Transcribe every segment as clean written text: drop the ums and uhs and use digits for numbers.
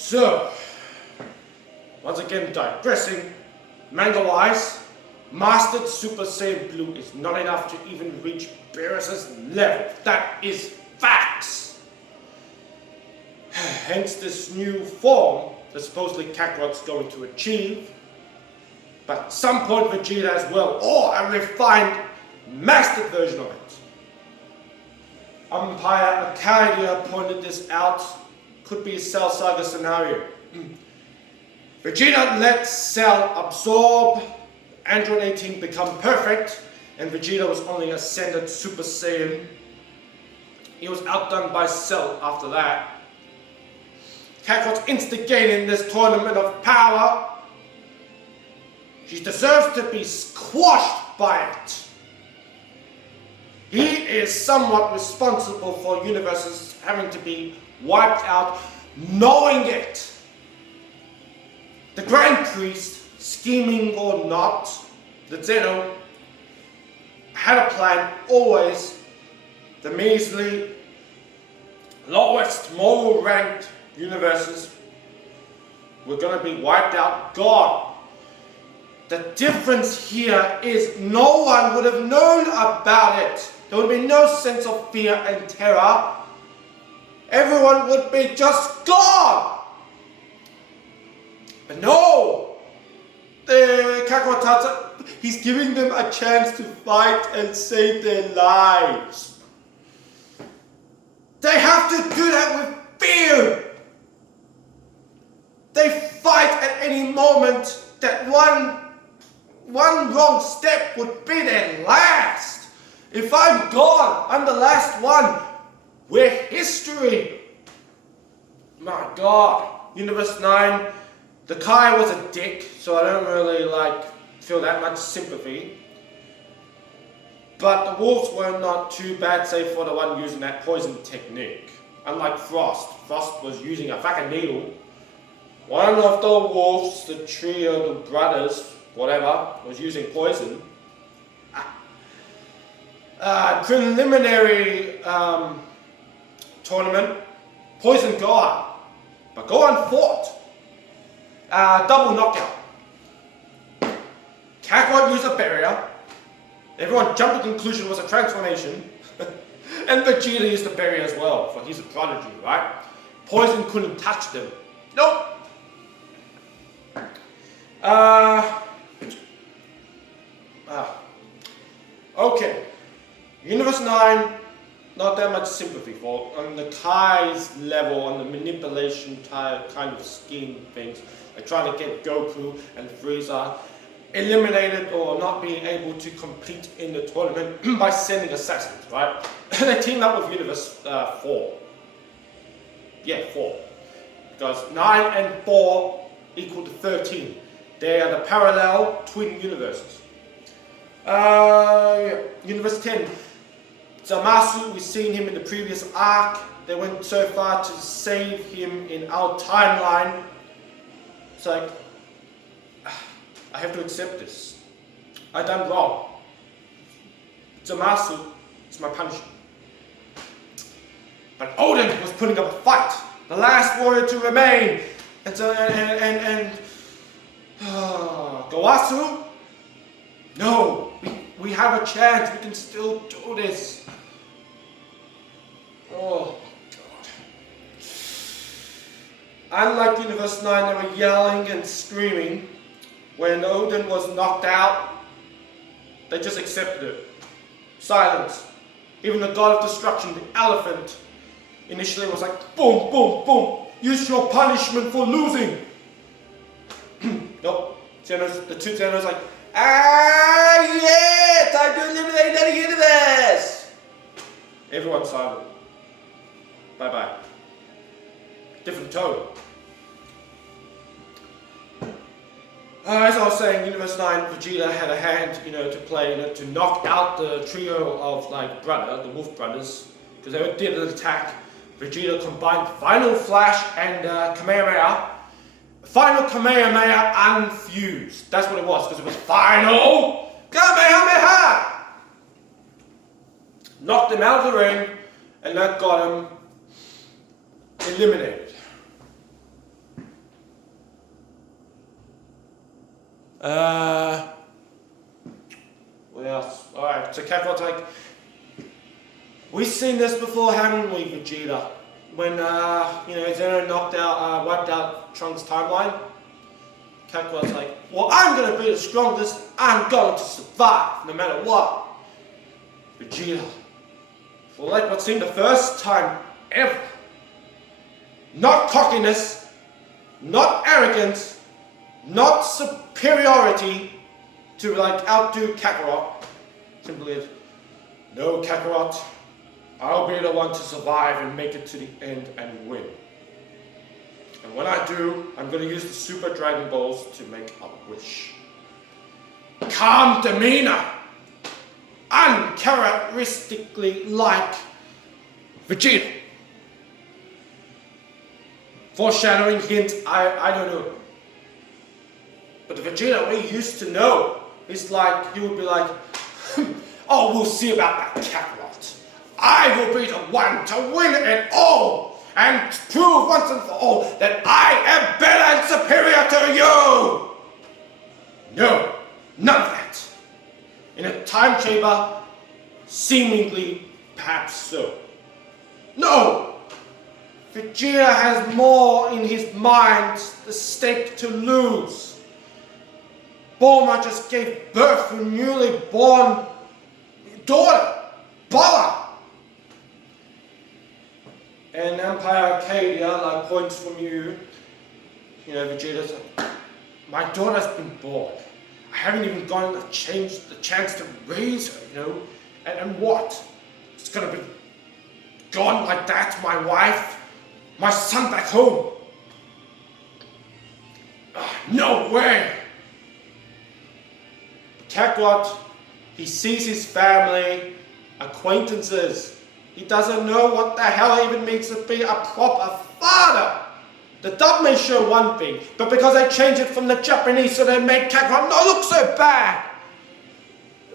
So, once again digressing, manga-wise, Mastered Super Saiyan Blue is not enough to even reach Beerus's level. That is facts! Hence this new form that supposedly Kakarot's going to achieve. But at some point Vegeta as well, or a refined, mastered version of it. EmpireArcadia pointed this out. Could be a Cell Saga scenario. Vegeta let Cell absorb, Android 18 become perfect, and Vegeta was only ascended Super Saiyan. He was outdone by Cell after that. Kakarot's instigating this tournament of power. She deserves to be squashed by it. He is somewhat responsible for universes having to be wiped out, knowing it. The Grand Priest, scheming or not, the Zeno, had a plan always. The measly, lowest moral ranked universes were going to be wiped out. God. The difference here is no one would have known about it. There would be no sense of fear and terror. Everyone would be just gone. But no, the Kakarot, he's giving them a chance to fight and save their lives. They have to do that with fear. They fight at any moment. That one wrong step would be their last. If I'm gone, I'm the last one. We're history. My God. Universe 9, the Kai was a dick, so I don't really feel that much sympathy. But the wolves were not too bad, save for the one using that poison technique. Unlike Frost. Frost was using a fucking needle. One of the wolves, the trio, the brothers, whatever, was using poison. Preliminary tournament, poison Gohan. But Gohan fought. Double knockout. Kakarot used a barrier. Everyone jumped to the conclusion it was a transformation. And Vegeta used the barrier as well, for he's a prodigy, right? Poison couldn't touch them. Nope. Okay. Universe 9, not that much sympathy for. On the Kai's level, on the manipulation type kind of scheme things, they try to get Goku and Frieza eliminated or not being able to compete in the tournament by sending assassins, right? They teamed up with Universe 4. Yeah, 4. Because 9 and 4 equal to 13. They are the parallel twin universes. Universe 10. Zamasu, we've seen him in the previous arc. They went so far to save him in our timeline. It's like, I have to accept this. I done wrong. Zamasu is my punishment. But Odin was putting up a fight. The last warrior to remain. And so, Gowasu? No, we have a chance. We can still do this. Oh, God. Unlike Universe 9, they were yelling and screaming. When Odin was knocked out, they just accepted it. Silence. Even the god of destruction, the elephant, initially was like, boom, boom, boom. Use your punishment for losing. Nope. The two Zenos like, yeah, time to eliminate that universe. Everyone silent. Bye-bye. Different tone. As I was saying, Universe 9, Vegeta had a hand, to play, to knock out the trio of, the Wolf Brothers, because they did an attack. Vegeta combined Final Flash and Kamehameha. Final Kamehameha unfused. That's what it was, because it was Final Kamehameha! Knocked him out of the ring, and that got him eliminated. What else? Alright, so Kakarot's like, we've seen this before, haven't we, Vegeta? When, Zeno wiped out Trunks' timeline. Kakarot's like, well, I'm gonna be the strongest, I'm going to survive, no matter what. Vegeta, for like what seemed the first time ever, not cockiness, not arrogance, not superiority to like outdo Kakarot, simply is, no Kakarot, I'll be the one to survive and make it to the end and win. And when I do, I'm going to use the Super Dragon Balls to make a wish. Calm demeanor, uncharacteristically like Vegeta. Foreshadowing hint, I don't know. But the Vegeta we used to know is like, he would be like, oh, we'll see about that Kakarot. I will be the one to win it all and prove once and for all that I am better and superior to you. No, none of that. In a time chamber, seemingly perhaps so. No! Vegeta has more in his mind, the stake to lose. Bulma just gave birth to a newly born daughter, Bola. And EmpireArcadia, like, points from you, Vegeta's like, my daughter's been born. I haven't even gotten the chance to raise her, and what? It's gonna be gone like that, my wife, my son back home. No way! Kakarot, he sees his family, acquaintances. He doesn't know what the hell it even means to be a proper father. The dub may show one thing, but because they changed it from the Japanese so they made Kakarot not look so bad.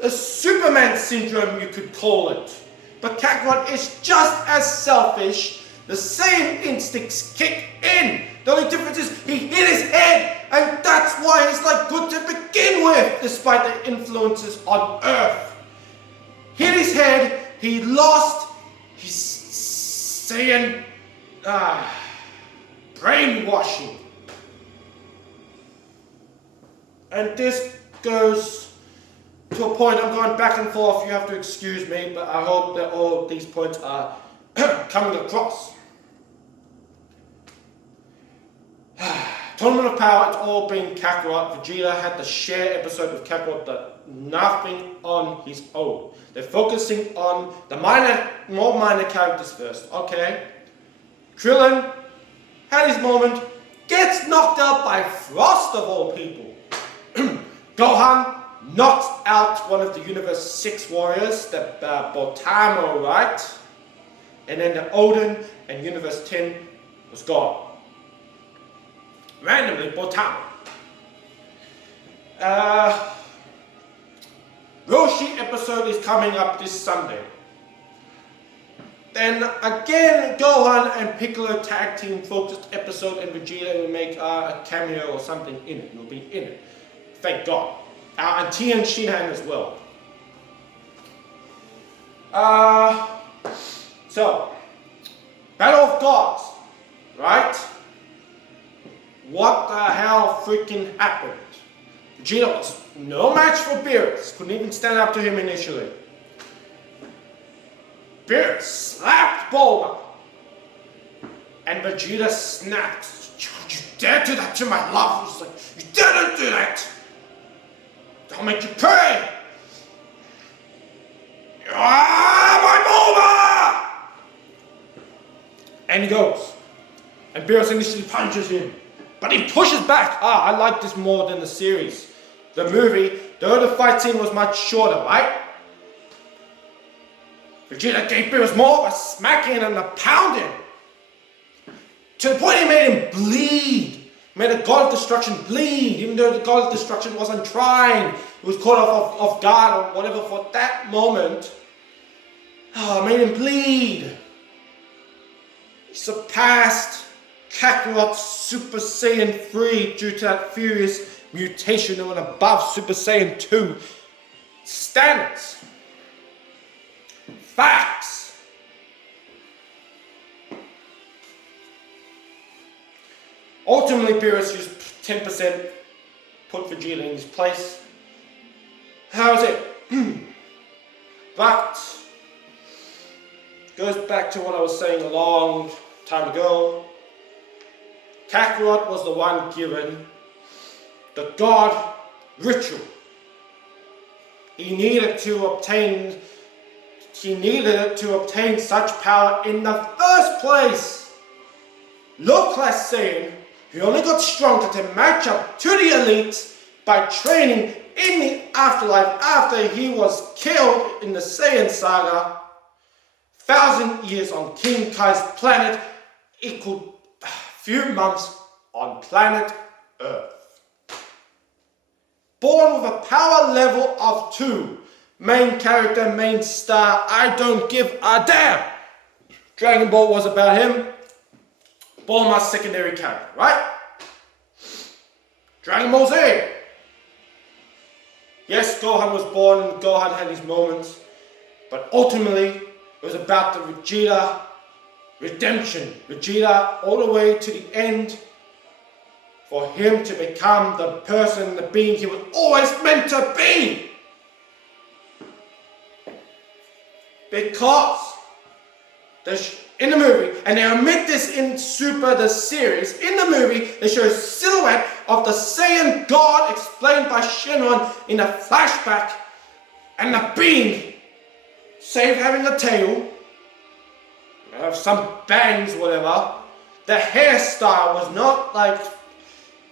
A Superman syndrome, you could call it. But Kakarot is just as selfish. The same instincts kick in. The only difference is he hit his head, and that's why he's like good to begin with, despite the influences on Earth. Hit his head, he lost his Saiyan brainwashing. And this goes to a point, I'm going back and forth, you have to excuse me, but I hope that all these points are coming across. Tournament of Power, it's all been Kakarot. Vegeta had the share episode with Kakarot, but nothing on his own. They're focusing on the more minor characters first, okay? Krillin had his moment, gets knocked out by Frost of all people. Gohan knocks out one of the Universe 6 warriors, the Botamo, right? And then the Odin and Universe 10 was gone. Randomly, Botamo. Roshi episode is coming up this Sunday. Then again, Gohan and Piccolo tag team focused episode, and Vegeta will make a cameo or something in it. Will be in it. Thank God. And Tien Shinhan as well. So, Battle of Gods, right? What the hell freaking happened? Vegeta was no match for Beerus. Couldn't even stand up to him initially. Beerus slapped Bulma. And Vegeta snapped. You dare do that to my love? He's like, you dare do that! I'll make you pay! My Bulma! And he goes. And Beerus initially punches him. But he pushes back. I like this more than the series. The movie, though the fight scene was much shorter, right? Vegeta gave Beerus more of a smacking and a pounding. To the point he made him bleed. Made the God of Destruction bleed, even though the God of Destruction wasn't trying. He was caught off guard or whatever for that moment. Made him bleed. He surpassed Kakarot's Super Saiyan 3 due to that furious mutation and above Super Saiyan 2 standards. Facts. Ultimately, Beerus used 10%, put Vegeta in his place. How's it? But goes back to what I was saying a long time ago. Kakarot was the one given the God ritual. He needed it to obtain such power in the first place. Low-class Saiyan, he only got stronger to match up to the elites by training in the afterlife after he was killed in the Saiyan saga. 1,000 years on King Kai's planet equaled a few months on planet Earth. Born with a power level of 2. Main character, main star, I don't give a damn. Dragon Ball was about him. Bulma's secondary character, right? Dragon Ball Z. Yes, Gohan was born and Gohan had his moments, but ultimately it was about the Vegeta redemption. Vegeta all the way to the end, for him to become the person, the being he was always meant to be. Because in the movie, and they omit this in Super the series, in the movie they show a silhouette of the Saiyan God explained by Shenron in a flashback, and the being, save having a tail, some bangs, whatever, the hairstyle was not like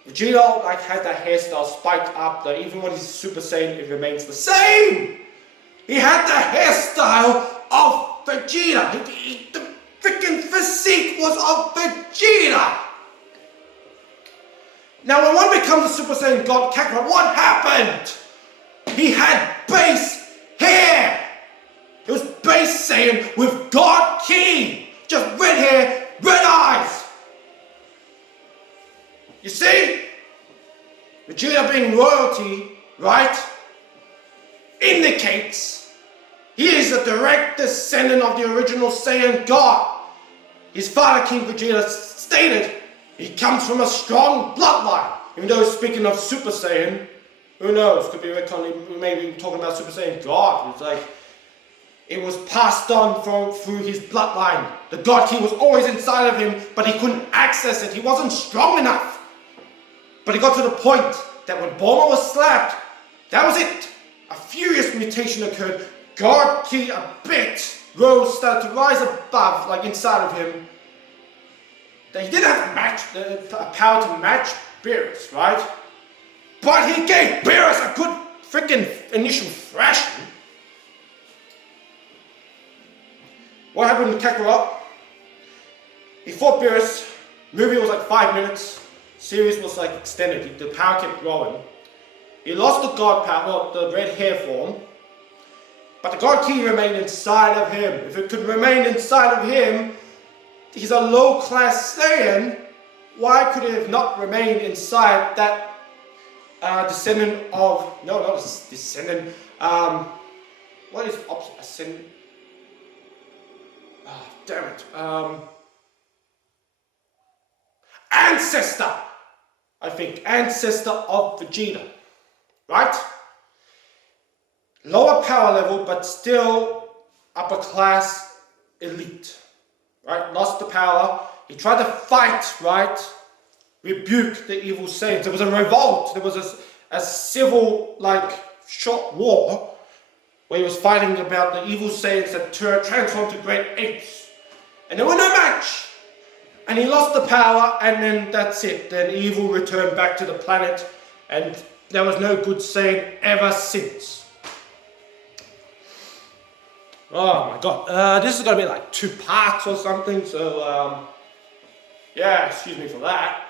Vegeta had the hairstyle spiked up, even when he's Super Saiyan it remains the same. He had the hairstyle of Vegeta. The freaking physique was of Vegeta. Now when one becomes a Super Saiyan God Kakarot, what happened? He had base hair. It was base Saiyan with God Ki. Just red hair, red eyes. You see? Vegeta being royalty, right, indicates he is a direct descendant of the original Saiyan God. His father, King Vegeta, stated he comes from a strong bloodline. Even though speaking of Super Saiyan, who knows, could be maybe talking about Super Saiyan God. It's like, it was passed on through his bloodline. The God King was always inside of him, but he couldn't access it. He wasn't strong enough. But it got to the point that when Bulma was slapped, that was it. A furious mutation occurred. God Ki a bit started to rise above, like inside of him. He didn't have a power to match Beerus, right? But he gave Beerus a good freaking initial thrashing. What happened with Kakarot? He fought Beerus. Movie was like 5 minutes. Series was like extended. The power kept growing. He lost the God power, the red hair form. But the God Ki remained inside of him. If it could remain inside of him, he's a low-class Saiyan. Why could it have not remained inside that descendant of... No, not descendant. What is ascendant? Oh, damn it. Ancestor! I think. Ancestor of Vegeta. Right? Lower power level, but still upper class elite. Right? Lost the power. He tried to fight, right? Rebuke the evil Saiyans. There was a revolt. There was a civil, short war where he was fighting about the evil Saiyans that transformed to great apes. And there were no match. And he lost the power, and then that's it. Then evil returned back to the planet, and there was no good Saiyan ever since. Oh my god. This is going to be like 2 parts or something, so yeah, excuse me for that.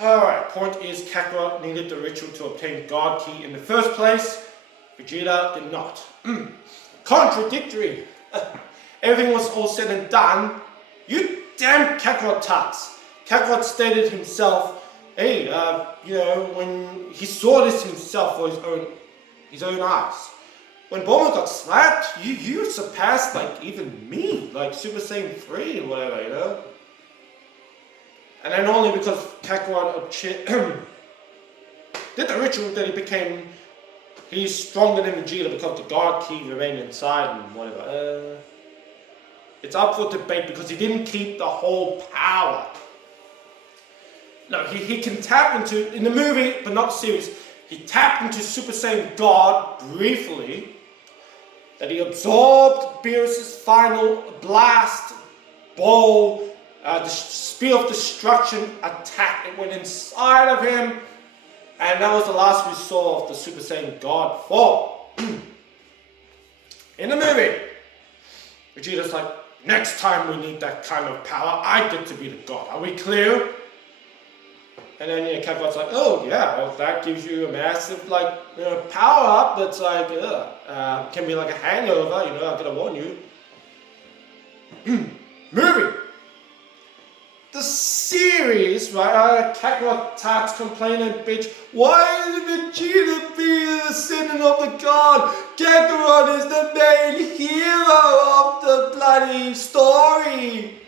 Alright, point is Kakarot needed the ritual to obtain God Ki in the first place. Vegeta did not. Contradictory. Everything was all said and done. You damn Kakarot tarts. Kakarot stated himself hey, you know, when he saw this himself for his own eyes. When Bulma got slapped, you surpassed like even me, like Super Saiyan 3 or whatever, you know? And then only because Kakarot did the ritual that he's stronger than Vegeta because the God Key remained inside and whatever. It's up for debate because he didn't keep the whole power. No, he can tap into, in the movie, but not the series, he tapped into Super Saiyan God briefly, that he absorbed Beerus' final blast, bow, the Spear of Destruction attack. It went inside of him, and that was the last we saw of the Super Saiyan God form. In the movie, Vegeta's like, next time we need that kind of power, I get to be the God. Are we clear? And then Kakarot's like, oh yeah, well, that gives you a massive power up that's like, can be like a hangover, I'm gonna warn you. Movie. The series, right? Kakarot starts complaining, bitch, why did Vegeta be the descendant of the God? Kakarot is the main hero of the bloody story.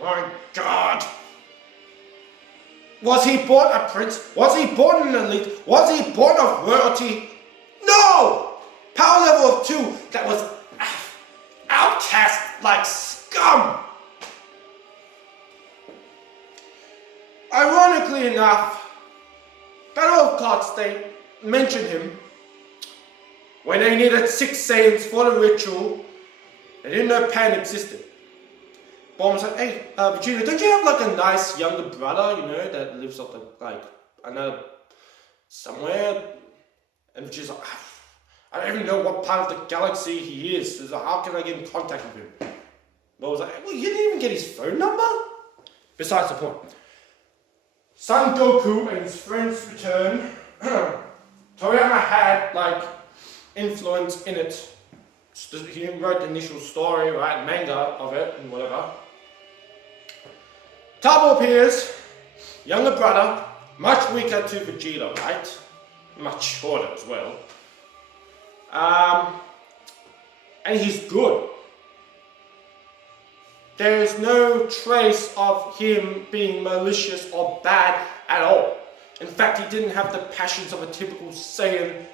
My God. Was he born a prince? Was he born an elite? Was he born of royalty? No! Power level of 2 that was outcast like scum. Ironically enough, Battle of Gods, they mentioned him when they needed 6 Saiyans for the ritual. They didn't know Pan existed. Bulma's like, hey, Vegeta, don't you have like a nice younger brother, that lives up somewhere? And Vegeta's like, I don't even know what part of the galaxy he is. So how can I get in contact with him? Bulma's like, well, you didn't even get his phone number? Besides the point. Son Goku and his friends return. Toriyama had influence in it. He wrote the initial story, right, manga of it and whatever. Tabo appears, younger brother, much weaker to Vegeta, right? Much shorter as well. And he's good. There is no trace of him being malicious or bad at all. In fact, he didn't have the passions of a typical Saiyan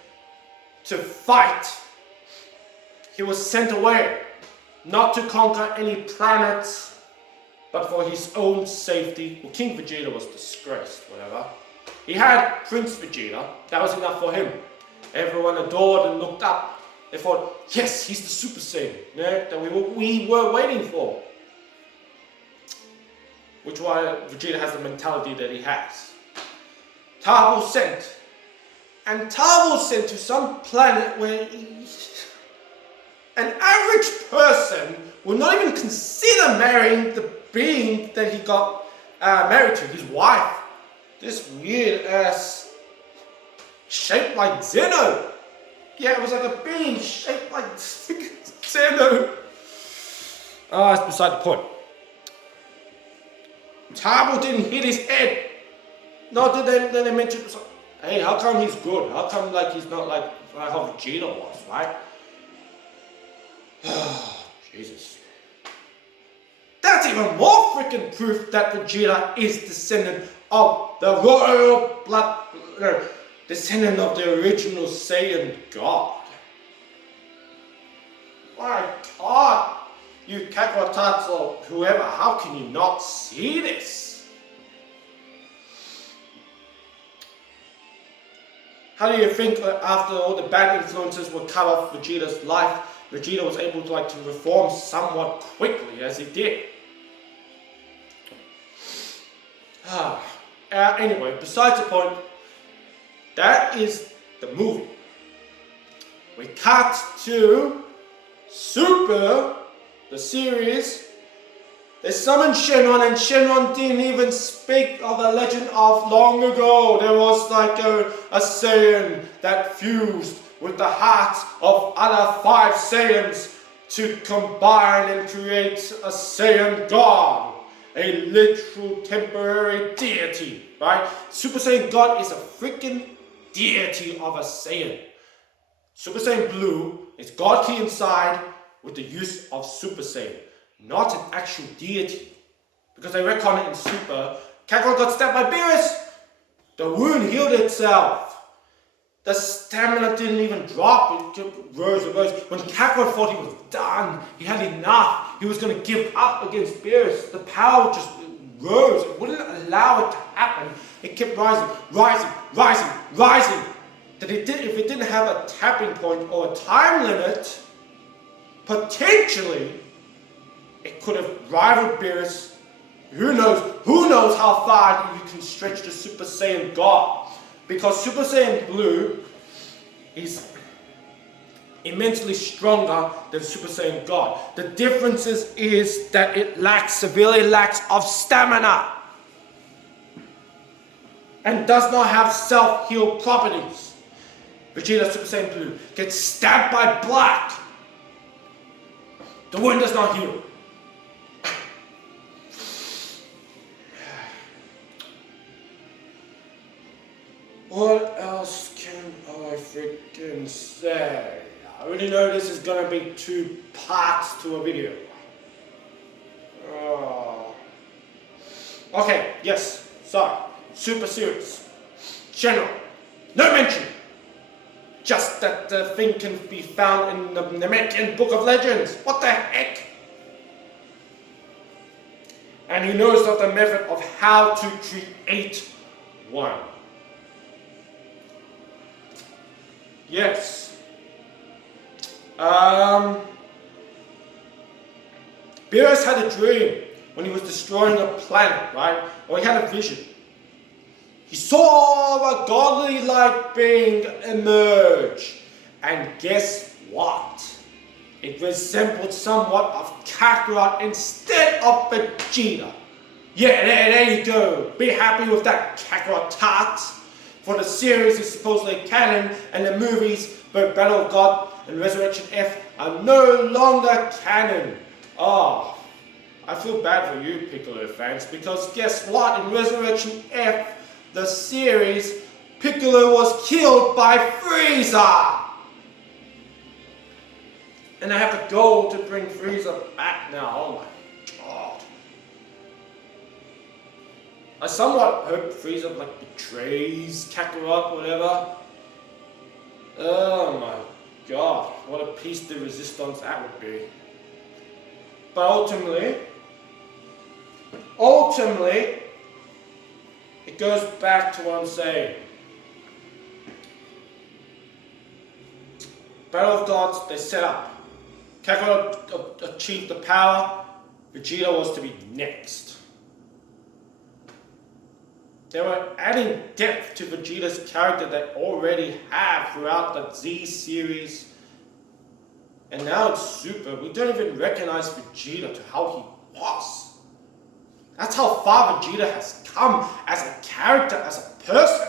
to fight. He was sent away, not to conquer any planets, but for his own safety. Well, King Vegeta was disgraced, whatever. He had Prince Vegeta, that was enough for him. Everyone adored and looked up. They thought, yes, he's the Super Saiyan that we were waiting for. Which is why Vegeta has the mentality that he has. Tabo sent. And Tabo sent to some planet where an average person would not even consider marrying the being that he got married to, his wife. This weird ass, shaped like Zeno. Yeah, it was like a being shaped like Zeno. That's beside the point. Tabo didn't hit his head. No, then they mentioned, hey, how come he's good? How come he's not like how Vegeta was, right? Jesus. That's even more freaking proof that Vegeta is descendant of the royal blood, descendant of the original Saiyan God. My God, you Kakarot or whoever, how can you not see this? How do you think that after all the bad influences were cut off Vegeta's life, Vegeta was able to reform somewhat quickly as he did? Anyway, besides the point, that is the movie. We cut to Super, the series. They summoned Shenron, and Shenron didn't even speak of the legend of long ago. There was a Saiyan that fused with the hearts of other 5 Saiyans to combine and create a Saiyan God. a literal temporary deity, right? Super Saiyan God is a freaking deity of a Saiyan. Super Saiyan Blue is God Ki inside with the use of Super Saiyan, not an actual deity. Because they retcon it in Super, Kakarot got stabbed by Beerus. The wound healed itself. The stamina didn't even drop, it rose and rose. When Kakarot thought he was done, he had enough, he was going to give up against Beerus, the power just rose. It wouldn't allow it to happen. It kept rising, rising, rising, rising. That if it didn't have a tapping point or a time limit, potentially, it could have rivaled Beerus. Who knows how far you can stretch the Super Saiyan God. Because Super Saiyan Blue is immensely stronger than Super Saiyan God. The difference is that it severely lacks of stamina. And does not have self-heal properties. Vegeta Super Saiyan Blue gets stabbed by Black. The wound does not heal. What else can I freaking say? I already know this is gonna be 2 parts to a video. Okay, yes, sorry. Super serious. General. No mention. Just that the thing can be found in the Namekian Book of Legends. What the heck? And he knows of the method of how to create one. Yes. Beerus had a dream when he was destroying a planet, right? Or he had a vision. He saw a godly like being emerge. And guess what? It resembled somewhat of Kakarot instead of Vegeta. Yeah, there you go. Be happy with that, Kakarot tart. For the series is supposedly canon, and the movies, both Battle of God and Resurrection F, are no longer canon. Oh, I feel bad for you Piccolo fans, because guess what? In Resurrection F, the series, Piccolo was killed by Frieza! And I have the goal to bring Frieza back now. Oh my god. I somewhat hope Frieza betrays Kakarot, whatever. Oh my god, what a piece de resistance that would be. But ultimately, it goes back to what I'm saying. Battle of Gods, they set up. Kakarot achieved the power, Vegeta was to be next. They were adding depth to Vegeta's character they already have throughout the Z series. And now it's Super, we don't even recognize Vegeta to how he was. That's how far Vegeta has come as a character, as a person.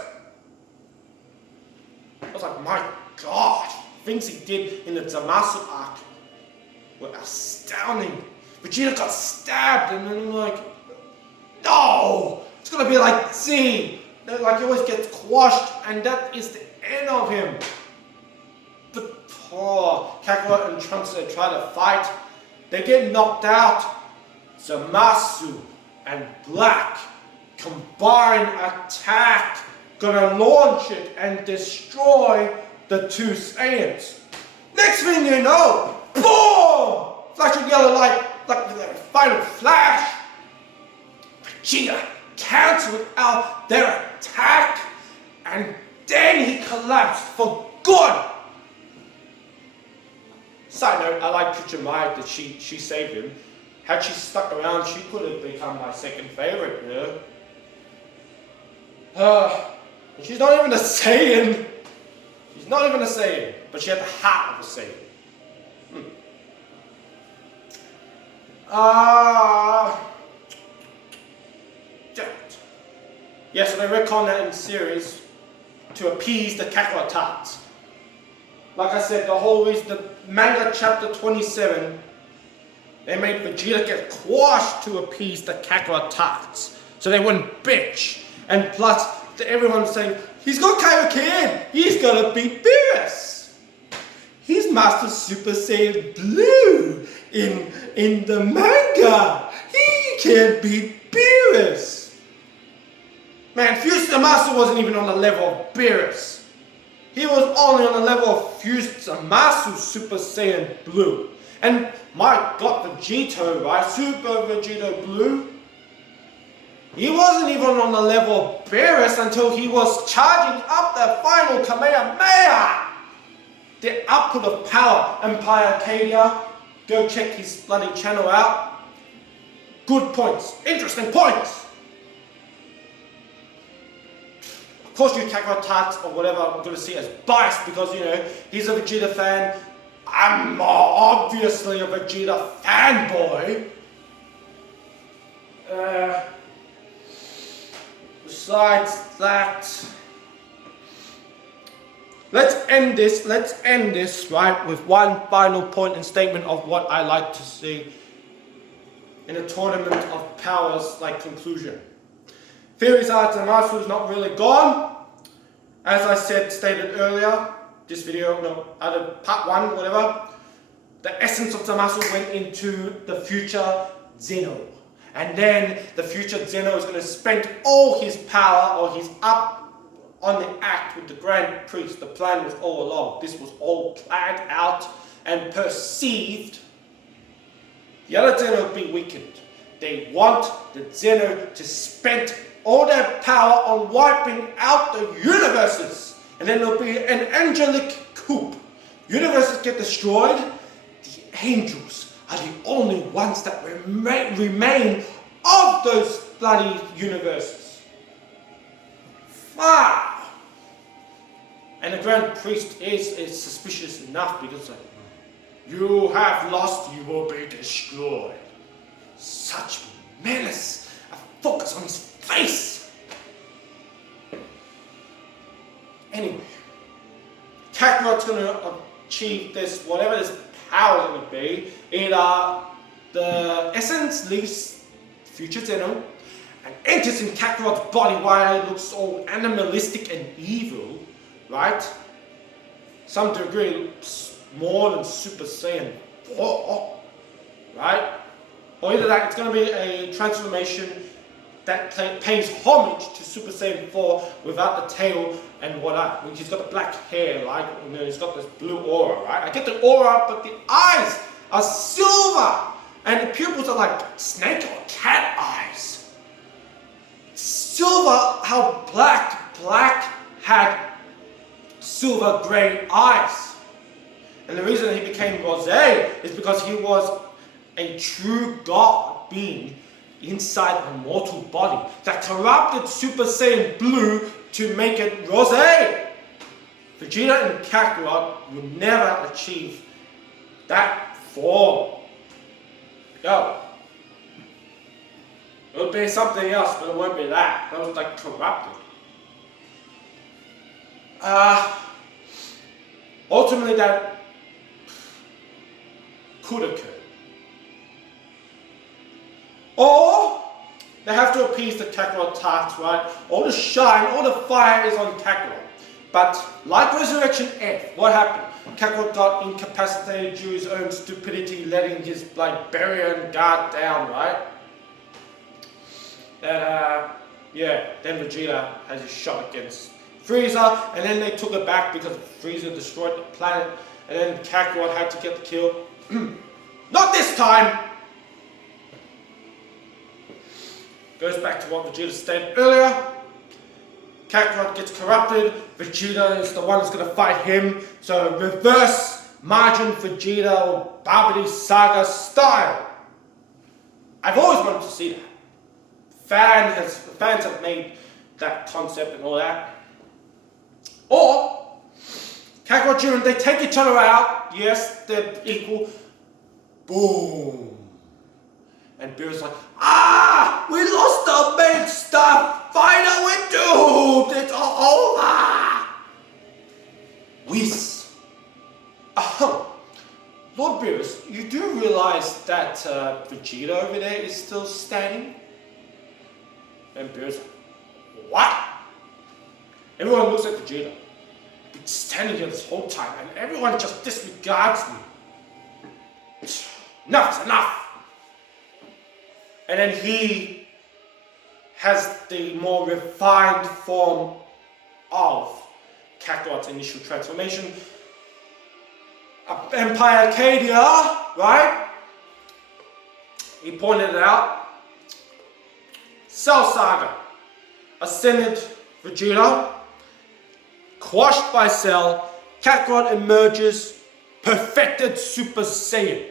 I was like, my god, things he did in the Zamasu arc were astounding. Vegeta got stabbed and then I'm like, no! It's gonna be like Z, like he always gets quashed, and that is the end of him. But poor Kakarot and Trunks, they try to fight, they get knocked out. Zamasu and Black combine attack, gonna launch it and destroy the 2 Saiyans. Next thing you know, boom! Flashing yellow light, like the final flash. Vegeta cancelled out their attack, and then he collapsed for good. Side note, I like Kuchimai that she saved him. Had she stuck around, she could have become my second favorite, you know. She's not even a Saiyan. She's not even a Saiyan, but she had the heart of a Saiyan. Yeah, so they retcon that in the series to appease the Kakarot tarts. Like I said, the whole reason, the manga chapter 27 They made Vegeta get quashed to appease the Kakarot targets, so they wouldn't bitch. And plus, everyone's saying, he's got Kaioken, he's gonna beat Beerus. He's Master Super Saiyan Blue in the manga. He can't beat Beerus. Man, Fused Zamasu wasn't even on the level of Beerus. He was only on the level of Fused Zamasu Super Saiyan Blue. And my god, Vegito, right? Super Vegito Blue. He wasn't even on the level of Beerus until he was charging up the final Kamehameha. The output of power, EmpireArcadia. Go check his bloody channel out. Good points, interesting points. Of course, you Kakarot tarts or whatever I'm going to see as biased because, you know, he's a Vegeta fan. I'm obviously a Vegeta fanboy. Besides that, let's end this, right, with one final point and statement of what I like to see in a tournament of powers like conclusion. Frieza Zamasu is not really gone. As I stated earlier, this video, no, either part 1, whatever, the essence of Zamasu went into the future Zeno. And then the future Zeno is going to spend all his power, or he's up on the act with the Grand Priest. The plan was all along. This was all planned out and perceived. The other Zeno will be weakened. They want the Zeno to spend all their power on wiping out the universes. And then there'll be an angelic coup. Universes get destroyed. The angels are the only ones that remain of those bloody universes. Wow! And the Grand Priest is suspicious enough because like, you have lost, you will be destroyed. Such menace, a focus on his face. Anyway, Kakarot's going to achieve this, whatever this power is going to be. Either the essence leaves future Zeno and enters in Kakarot's body while it looks all animalistic and evil, right? Some degree more than Super Saiyan 4, right? Or either that, it's going to be a transformation that pays homage to Super Saiyan 4 without the tail and whatnot. He's got the black hair, like, you know, he's got this blue aura, right? I get the aura, but the eyes are silver, and the pupils are like snake or cat eyes. Silver, how black had silver grey eyes. And the reason he became rosé is because he was a true god being inside a mortal body that corrupted Super Saiyan Blue to make it rosé. Vegeta and Kakarot will never achieve that form. Yo, it'll be something else, but it won't be that. That was like corrupted. Ultimately, that could occur. Or they have to appease the Kakarot tarts, right? All the shine, all the fire is on Kakarot. But like Resurrection F, what happened? Kakarot got incapacitated due to his own stupidity, letting his like barrier and guard down, right? Yeah, then Vegeta has his shot against Frieza, and then they took it back because Frieza destroyed the planet, and then Kakarot had to get the kill. Not this time! Goes back to what Vegeta stated earlier. Kakarot gets corrupted, Vegeta is the one who's going to fight him, so reverse Margin Vegeta or Babidi Saga style. I've always wanted to see that. Fans have made that concept and all that. Or, Kakarot Jr., they take each other out, yes, they're equal, boom. And Beerus like, we lost the main stuff, finally we're doomed, it's all over. Whis. Lord Beerus, you do realize that Vegeta over there is still standing? And Beerus like, what? Everyone looks at Vegeta. Been standing here this whole time and everyone just disregards me. Enough is enough. And then he has the more refined form of Kakarot's initial transformation. EmpireArcadia, right? He pointed it out. Cell Saga. Ascended Vegeta. Quashed by Cell. Kakarot emerges. Perfected Super Saiyan.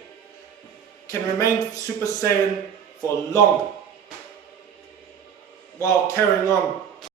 Can remain Super Saiyan for longer. While carrying on